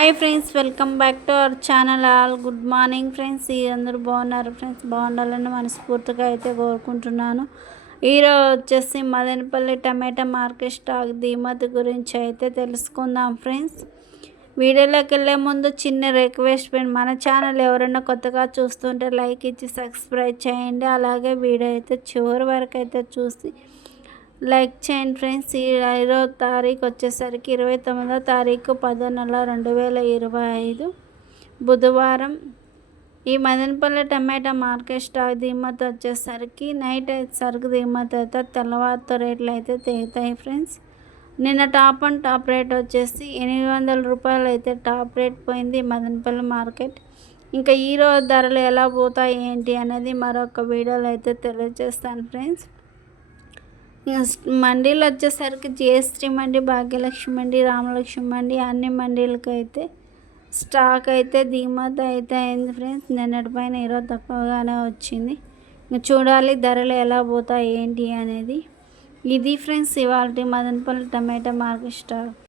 Hi friends welcome back to our channel all good morning friends ఈ అందరూ బాగున్నారు friends బాగుండాలని మనస్ఫూర్తిగా అయితే కోరుకుంటున్నాను. ఈరోజు వచ్చేసి మదనపల్లి టమాటా మార్కెట్ స్టాక్ దిగుమతి గురించి అయితే తెలుసుకుందాం ఫ్రెండ్స్ వీడియోలోకి వెళ్ళే ముందు చిన్న రిక్వెస్ట్ ఫ్రెండ్ మన ఛానల్ ఎవరైనా కొత్తగా చూస్తుంటే లైక్ ఇచ్చి సబ్స్క్రైబ్ చేయండి. అలాగే వీడియో అయితే చివరి వరకు అయితే చూసి లైక్ చేయండి ఫ్రెండ్స్. ఈ ఐదో తారీఖు వచ్చేసరికి ఇరవై తొమ్మిదో తారీఖు పదో నెల రెండు వేల ఇరవై ఐదు బుధవారం ఈ మదనపల్లి టమాటా మార్కెట్ స్టాక్ దిగుమతి వచ్చేసరికి నైట్ అయితే సరుకు దిగుమతి అయితే తెల్లవారితో రేట్లు అయితే తెగుతాయి ఫ్రెండ్స్. నిన్న టాప్ అండ్ టాప్ రేట్ వచ్చేసి ఎనిమిది వందల రూపాయలు అయితే టాప్ రేట్ పోయింది మదనపల్లి మార్కెట్. ఇంకా ఈరోజు ధరలు ఎలా పోతాయి ఏంటి అనేది మరొక వీడియోలో అయితే తెలియజేస్తాను ఫ్రెండ్స్. మండీలు వచ్చేసరికి జిఎస్టీ మండి భాగ్యలక్ష్మి మండి రామలక్ష్మి మండి అన్ని మండీలకి అయితే స్టాక్ అయితే దిగుమతి అయితే అయింది ఫ్రెండ్స్. నిన్నటి పైన ఈరోజు తక్కువగానే వచ్చింది. చూడాలి ధరలు ఎలా పోతాయి ఏంటి అనేది. ఇది ఫ్రెండ్స్ ఇవాళ మదనపల్లి టమాటా మార్కెట్ స్టాక్.